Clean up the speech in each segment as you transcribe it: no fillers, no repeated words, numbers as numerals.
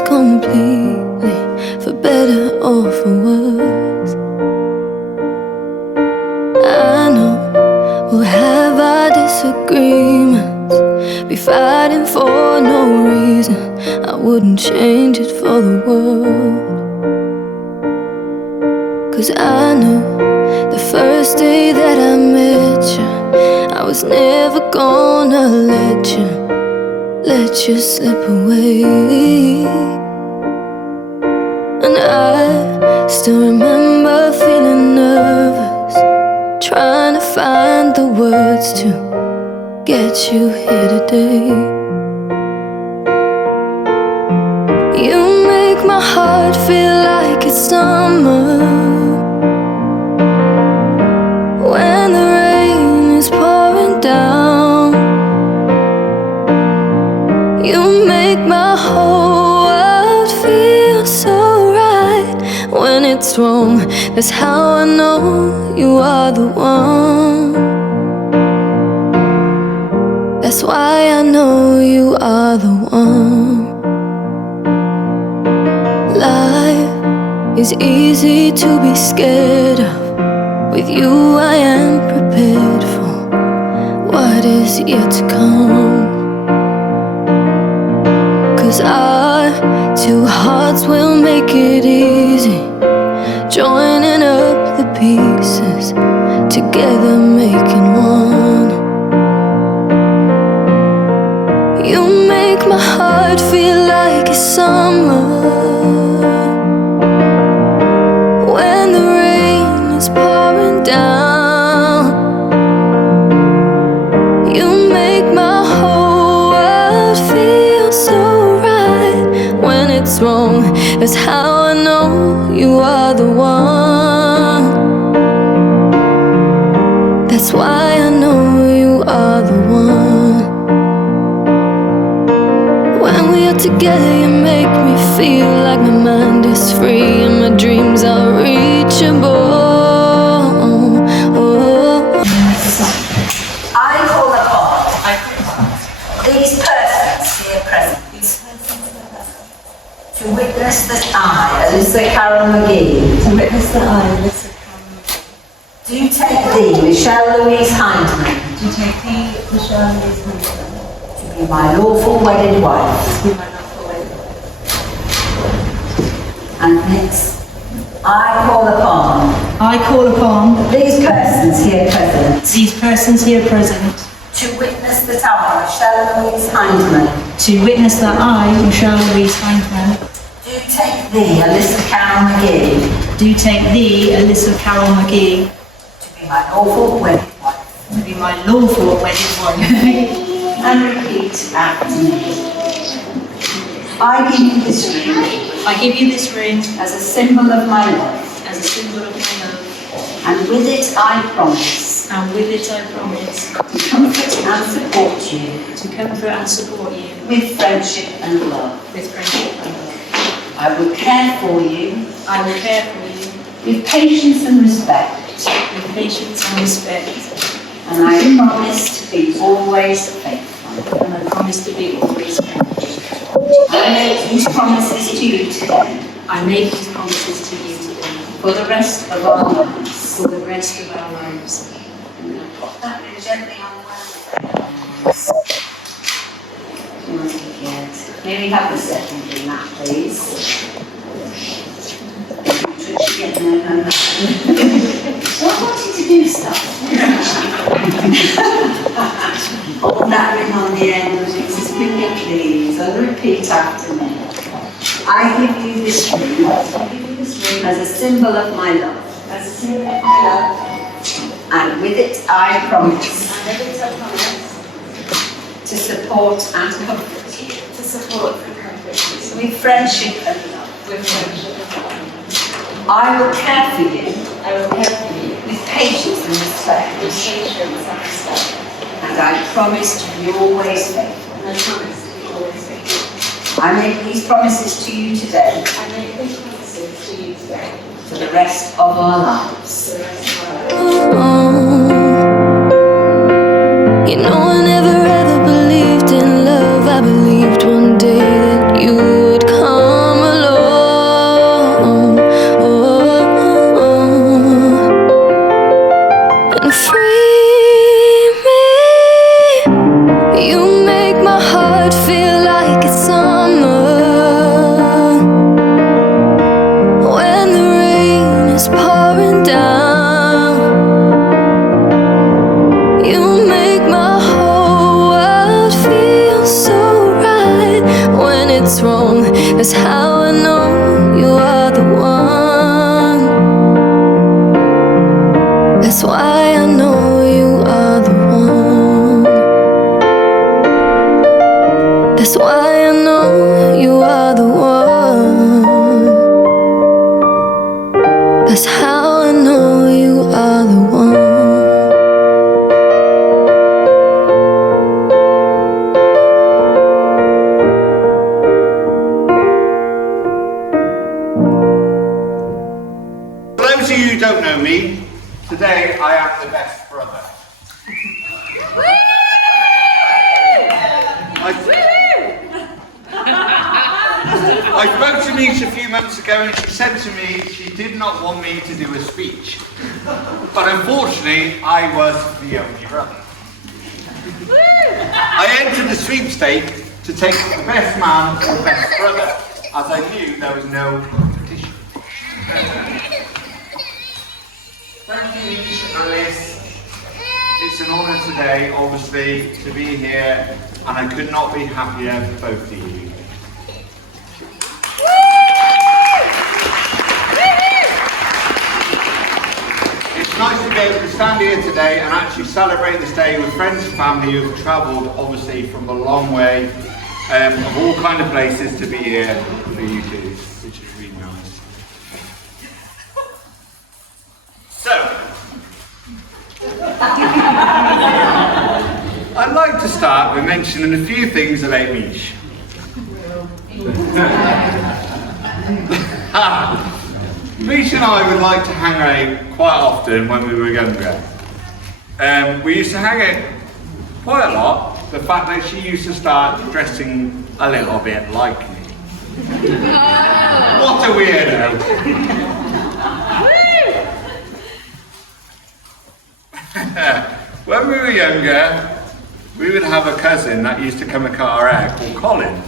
us completely, for better or for worse. I know we'll have our disagreements, be fighting for no reason. I wouldn't change it for the world. 'Cause I knew the first day that I met you, I was never gonna let you slip away. And I still remember feeling nervous, trying to find the words to get you here today. You make my heart feel like it's summer when the rain is pouring down. You make my whole world feel so right when it's wrong. That's how I know you are the one. That's why I know you are the one. Life is easy to be scared of. With you I am prepared for what is yet to come. 'Cause our two hearts will make it easy, joining up the pieces, together making one. You make my heart feel like it's summer when the rain is pouring down. You make my whole world feel so right when it's wrong. That's how I know you are the one. That's why I know you are the one. When we are together you make me feel like my mind is free and my dreams are reachable. I call upon these persons here present to witness that I, Alyssa Carol McGee, do take thee, Michelle Louise Hindman, to be my lawful wedded wife. And next, I call upon these persons here present to witness that I, Michelle Louise Hindman, do take thee, Alyssa Carol McGee, to be my lawful wedded wife. And repeat after me. I give you this ring as a symbol of my love. And with it I promise to comfort and support you with friendship and love. I will care for you with patience and respect. And I promise to be always faithful. I make these promises to you today. For the rest of our lives. And then put that in gently on the May we have the second in that, please? Not wanting to do stuff. Hold that ring on the end of Jesus, with me please, and repeat after me. I give you this ring as a symbol of my love. And with it I promise to support and comfort you with friendship and love. I will care for you with patience and respect. And I promise to be always faithful. I make these promises to you today. For the rest of our lives. You know I never ever believed in love. I believed one day that you would come. it's wrong. That's how I know you are the one. That's why I know you are the one. That's why I know you are the one. That's how I know you are the one. For those of you who don't know me, today I am the best brother. I spoke to Niche a few months ago and she said to me she did not want me to do a speech. But unfortunately, I was the only brother. I entered the sweepstake to take the best man or best brother, as I knew there was no competition. Thank you, Niche and Liz. It's an honour today, obviously, to be here, and I could not be happier for both of you. It's nice to be able to stand here today and actually celebrate this day with friends and family who have travelled, obviously, from a long way, of all kind of places to be here for you two, which is really nice. So, I'd like to start by mentioning a few things about Miche. Miche and I would like to hang out quite often when we were younger. We used to hang out quite a lot, the fact that she used to start dressing a little bit like me. What a weirdo! When we were younger, we would have a cousin that used to come and cut our hair called Colin.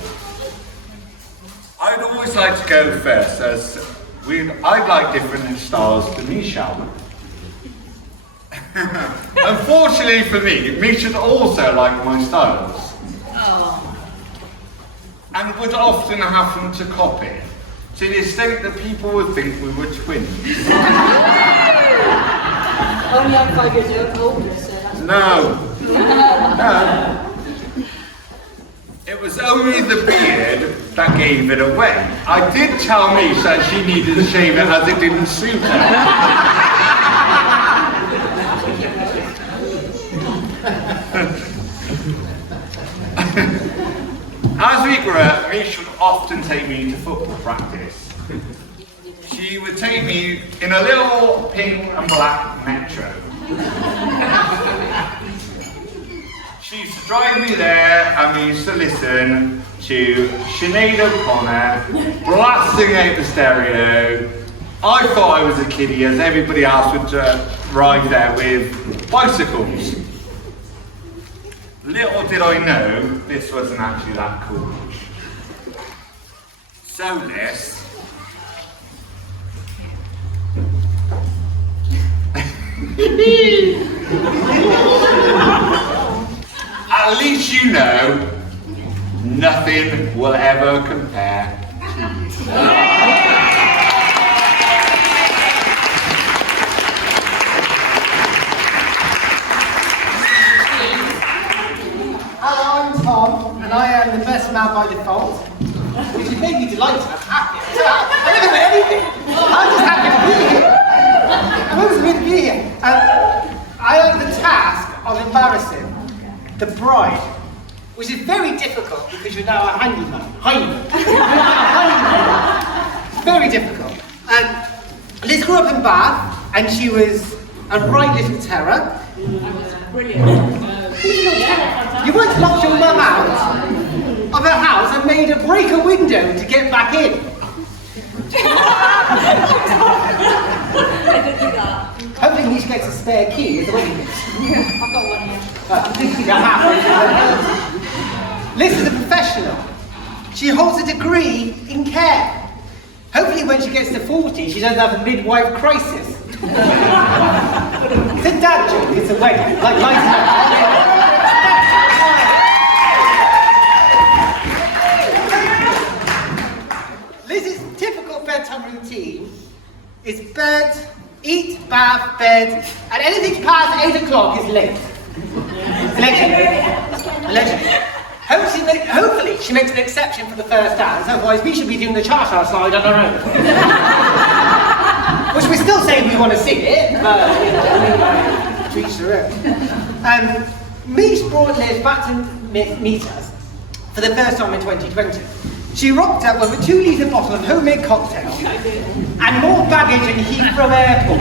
I'd always like to go first, as I'd like different styles to Michelle. Unfortunately for me, Miche would also like my styles. And would often have them to copy, to the extent that people would think we were twins. Only I'm 5 years older, so that's... No. It was only the beard that gave it away. I did tell Miche that she needed to shave it as it didn't suit her. As we grew up, Miche would often take me to football practice. She would take me in a little pink and black Metro. She used to drive me there and we used to listen to Sinead O'Connor blasting out the stereo. I thought I was a kiddie as everybody else would ride there with bicycles. Little did I know this wasn't actually that cool. So this at least you know nothing will ever compare to you. Hello, I'm Tom, and I am the best man by default, which is made me delighted. I'm happy. I don't know anything. I'm just happy to be here. I'm always happy to be here. I have the task of embarrassing the bride, which is very difficult because you're now a handyman. It's very difficult. Liz grew up in Bath, and she was a right little terror. Brilliant. You once locked your mum out of her house and made her break a window to get back in. I did do that. Hopefully Niche gets a spare key at the wedding. I've got one here. Liz is a professional. She holds a degree in care. Hopefully when she gets to 40, she doesn't have a midwife crisis. It's a dad joke, it's a wedding. Like bath, bed, and anything past 8 o'clock is late. Allegedly. Hopefully she makes an exception for the first hours, otherwise we should be doing the cha-cha slide on our own. Which we're still saying we want to see it, but to each their own. Mish brought Liz back to meet us for the first time in 2020. She rocked up with a 2-litre bottle of homemade cocktail and more baggage in Heathrow Airport.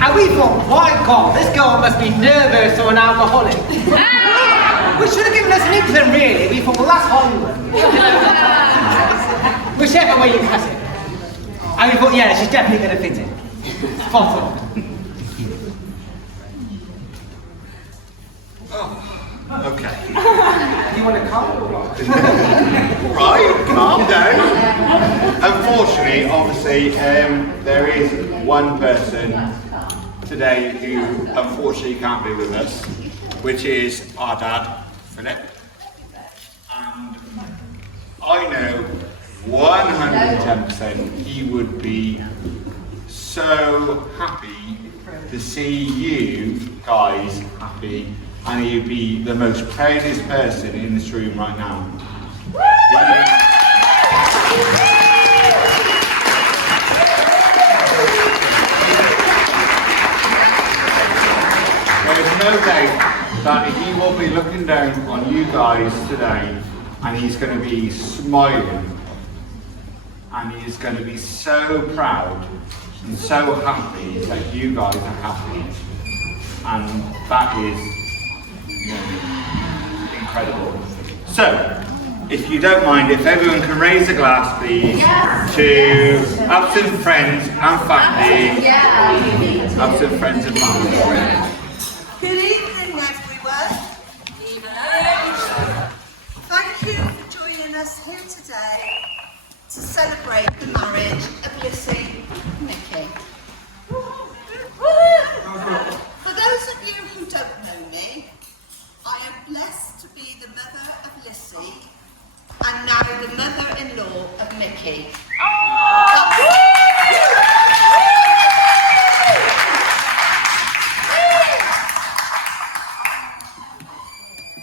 And we thought, my God, this girl must be nervous or an alcoholic. Which should have given us an inkling, really. We thought, well, that's Hollywood. Whichever way you cut it. And we thought, yeah, she's definitely going to fit in. Spot on. Okay. You want to calm or what? Right, calm down. Unfortunately, obviously, there is one person today who unfortunately can't be with us, which is our dad, Philip. And I know 110% he would be so happy to see you guys happy, and he would be the most proudest person in this room right now. There's no doubt that he will be looking down on you guys today, and he's going to be smiling, and he's going to be so proud and so happy that you guys are happy, and that is incredible. So, if you don't mind, if everyone can raise a glass, please, to absent friends and family. Absent friends and family. Good evening, everyone. Thank you for joining us here today to celebrate the marriage of Lissy and Mickey. For those of you who don't know me, I am blessed to be the mother of Lissy and now the mother-in-law of Mickey.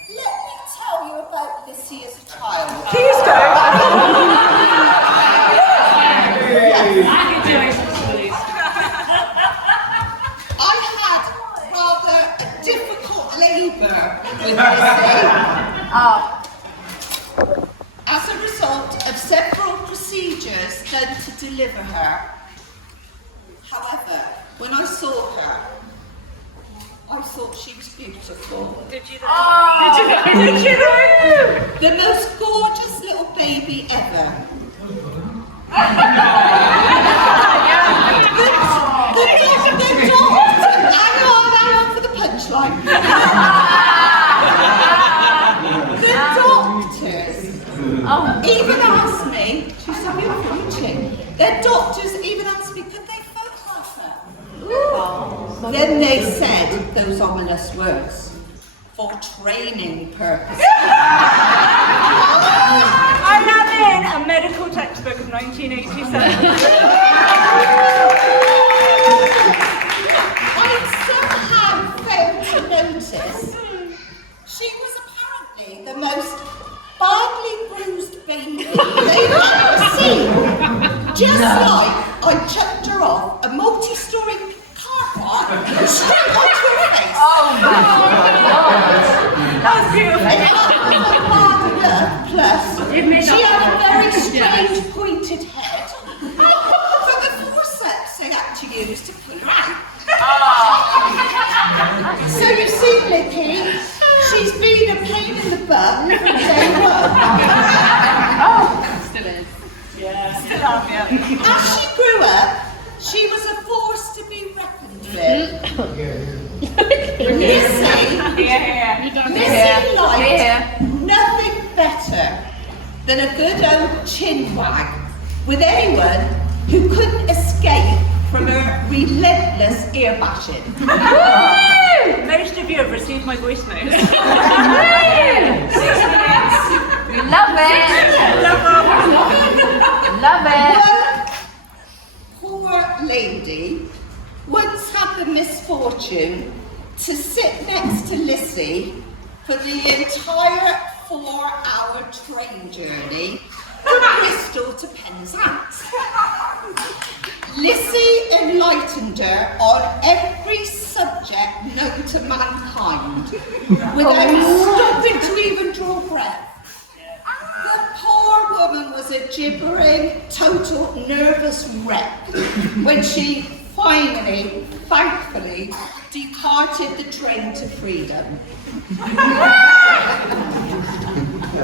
Let me tell you about Lissy as a child. Please go. I had rather a difficult labour with Lissy as a result of several procedures done to deliver her. However, when I saw her, I thought she was beautiful. Did you know? The most gorgeous little baby ever. Hang on for the punchline. The doctors even asked me, she's so beautiful, isn't she? The doctors even asked me, could they photograph her? Then they said those ominous words, for training purposes. I am in a medical textbook of 1987. I somehow failed to notice she was apparently the most badly bruised baby they've ever seen. Just like I chucked her off a multi-story car park straight onto her face. That was beautiful. And after bad enough, plus she had a very strange pointed head for the forceps they had to use to pull her out. So you see, Licky, she's been a pain in the butt from day one. Still is. Yeah. Still am, yeah. As she grew up, she was a force to be reckoned with. Lissy liked nothing better than a good old chin wag with anyone who couldn't escape from her relentless ear bashing. Most of you have received my voice note. 6 minutes. We love it. Love it. One poor lady fortune to sit next to Lissy for the entire 4-hour train journey from Bristol to Penzance. Lissy enlightened her on every subject known to mankind without stopping to even draw breath. The poor woman was a gibbering, total nervous wreck when she finally, thankfully, departed the train to freedom.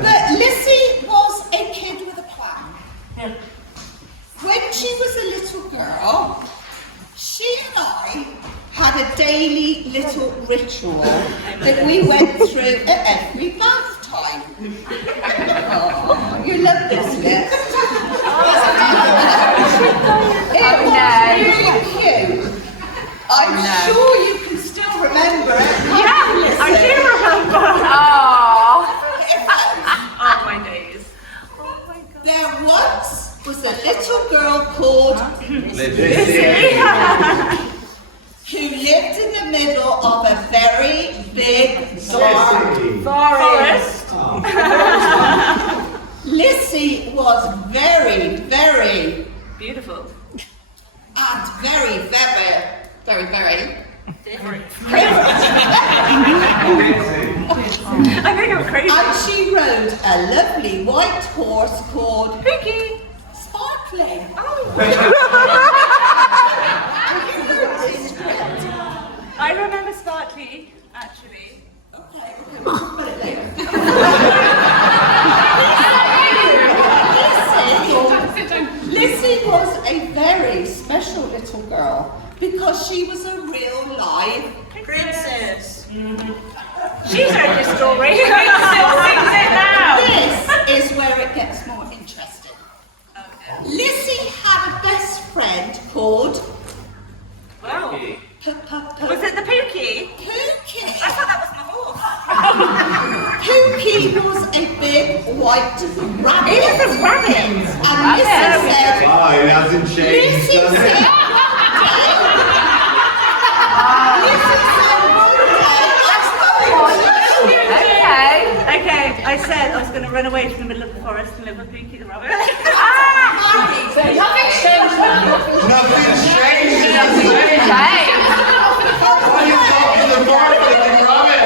But Lissy was a kid with a plan. When she was a little girl, she and I had a daily little ritual that we went through at every bath time. Oh, you love this, Liz. It was really cute. I'm sure you can still remember it. Yeah, I do remember. Oh, my days. Oh my God. There once was a little girl called Lissy. who lived in the middle of a very big dark Forest. Lissy was very, very Beautiful. and very I think I'm crazy. and she rode a lovely white horse called Pinky. Sparkling. I remember Sparkly, actually. Okay, we'll talk about it later. Lissy was a very special little girl because she was a real live Princess. She's heard this story. Still sings it now. This is where it gets more interesting. Lissy had a best friend called Wow. Was it the Pookie? Pookie. I thought that was my horse. Pookie was a big white rabbit. It was a rabbit. And Lissy said, Oh, it hasn't changed, Lissy does said, it? Okay, I said I was going to run away from the middle of the forest and live with Pinky the rabbit. Nothing's changed. Why are you talking to the boy like a rabbit?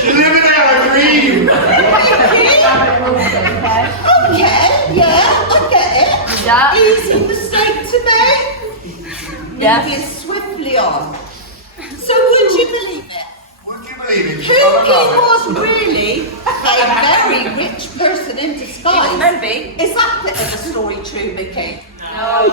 She's living there a dream. Okay, yeah, I get it. Yeah. Easy mistake to make. Yes. Moving swiftly on. So would you believe it? Would you believe it? Pookie was really a very rich person in disguise. Maybe. Is that bit of the story true, Mickey? No.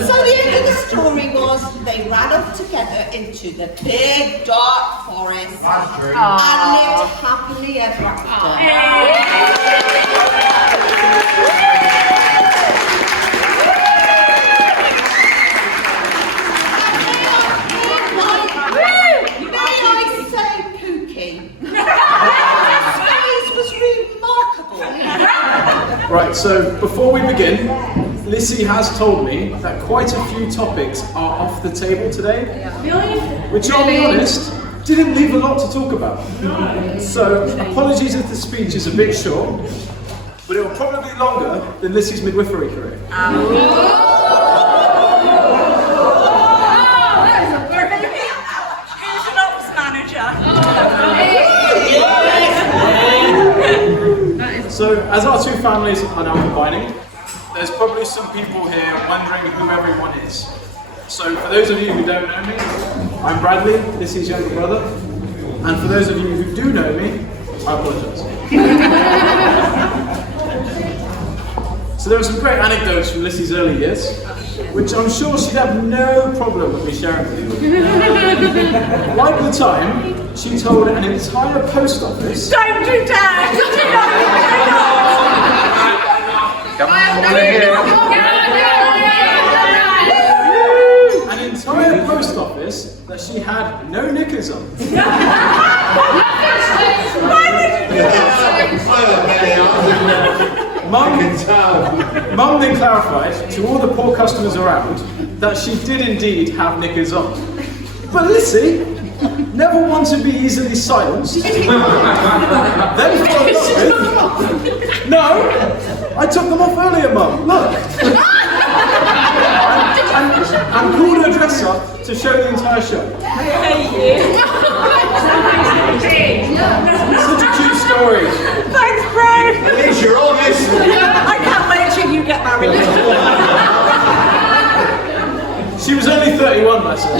So the end of the story was they ran off together into the big dark forest That's true. and lived happily ever after. May I say, Pookie? This was remarkable. Right, so before we begin, Lissy has told me that quite a few topics are off the table today, which I'll be honest, didn't leave a lot to talk about. So apologies if the speech is a bit short, but it will probably be longer than Lissy's midwifery career. Who's an ops manager? So as our two families are now combining, there's probably some people here wondering who everyone is. So for those of you who don't know me, I'm Bradley, Lissy's younger brother, and for those of you who do know me, I apologise. So there are some great anecdotes from Lissy's early years, which I'm sure she'd have no problem with me sharing with you. Like the time, she told an entire post office. Don't do that! An entire post office that she had no knickers on. Mum then clarified to all the poor customers around that she did indeed have knickers on. But Lissy, never one to be easily silenced, then followed up with, "No, I took them off earlier, Mum, look." and pulled her dress up to show the entire show. Such a cute story. Thanks, bro. Liz, you're honest. I can't wait till you get married. She was only 31, bless her.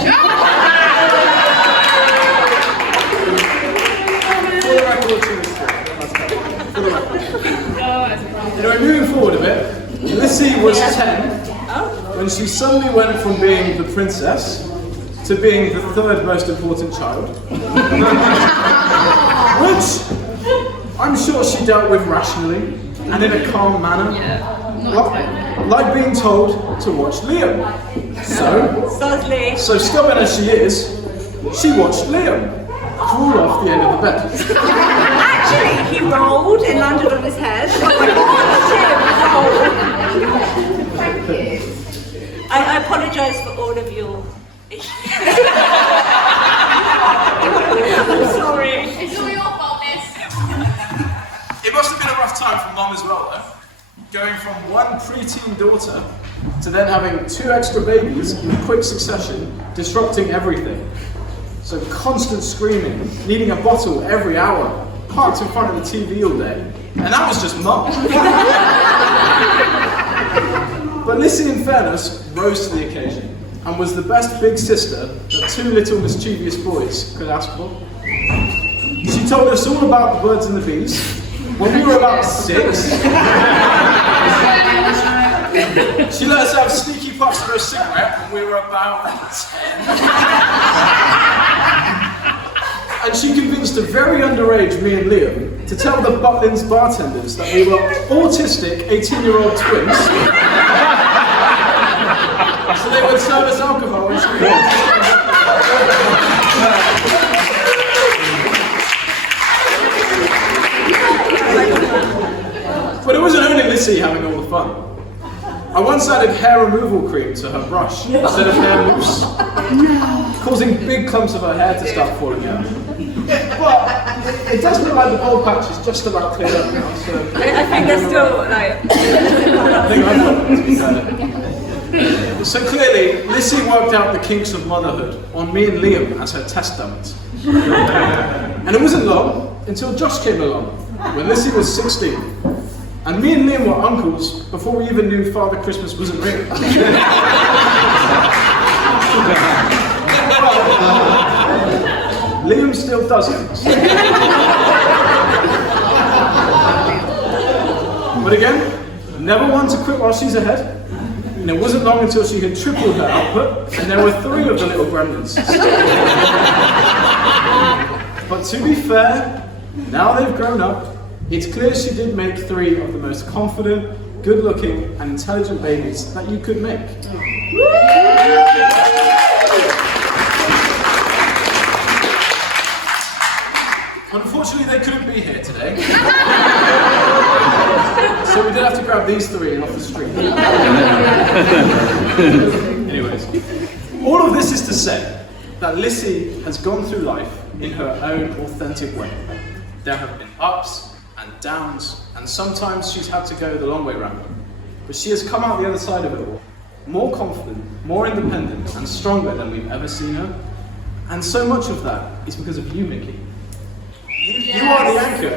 For the record, she was 3. For the record. Anyway, moving forward a bit, Lissy was 10 when she suddenly went from being the princess to being the third most important child, which I'm sure she dealt with rationally and in a calm manner, like being told to watch Liam. So stubborn as she is, she watched Liam crawl off the end of the bed. Actually, he rolled and landed on his head. Thank you. I apologise for all of your issues. I'm sorry. It's all your fault, Miss. It must have been a rough time for Mum as well, though. Going from one preteen daughter to then having 2 extra babies in quick succession, disrupting everything. So constant screaming, needing a bottle every hour, parked in front of the TV all day. And that was just Mum. But Lissy, in fairness, rose to the occasion and was the best big sister that 2 little mischievous boys could ask for. She told us all about the birds and the bees when we were about 6. She let us have sneaky puffs of her cigarette when we were about 10. And she convinced a very underage me and Liam to tell the Butlins bartenders that we were autistic 18-year-old twins. So they would serve us alcohol and she But it wasn't only Lissy having all the fun. I once added hair removal cream to her brush instead of hair mousse, causing big clumps of her hair to start falling out. But it does look like the bald patch is just about cleared up now, so... I think there's still, like... I think I got it, to be fair. So clearly, Lissy worked out the kinks of motherhood on me and Liam as her test dummies. And it wasn't long until Josh came along, when Lissy was 16. And me and Liam were uncles before we even knew Father Christmas wasn't real. Liam still doesn't. But again, never one to quit while she's ahead. And it wasn't long until she had tripled her output, and there were 3 of the little gremlins. But to be fair, now they've grown up, it's clear she did make 3 of the most confident, good-looking, and intelligent babies that you could make. Unfortunately, they couldn't be here today. So we did have to grab these 3 off the street. Anyways, all of this is to say that Lissy has gone through life in her own authentic way. There have been ups and downs, and sometimes she's had to go the long way round. But she has come out the other side of it all, more confident, more independent, and stronger than we've ever seen her. And so much of that is because of you, Mickey. You are the anchor.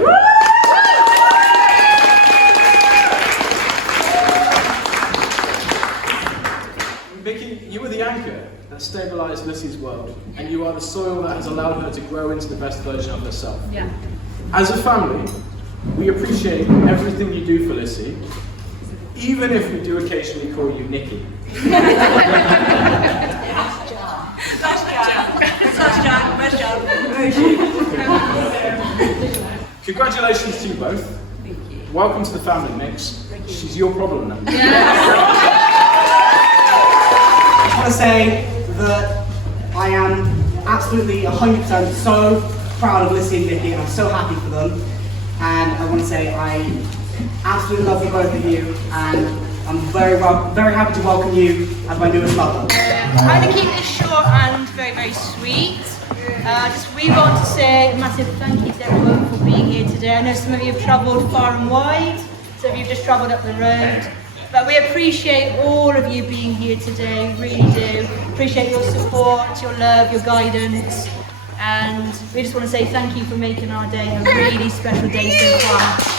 Mickey, you are the anchor that stabilised Lissy's world, and you are the soil that has allowed her to grow into the best version of herself. Yeah. As a family, we appreciate everything you do for Lissy, even if we do occasionally call you Nikki. Congratulations to you both. Thank you. Welcome to the family mix. She's your problem now. I just want to say that I am absolutely 100% so proud of Lissy and Vicky, and I'm so happy for them. And I want to say I Absolute love for both of you, and I'm very happy to welcome you as my newest mother. I'm going to keep this short and very, very sweet. We want to say a massive thank you to everyone for being here today. I know some of you have travelled far and wide, some of you have just travelled up the road. But we appreciate all of you being here today, really do. Appreciate your support, your love, your guidance. And we just want to say thank you for making our day a really special day so far.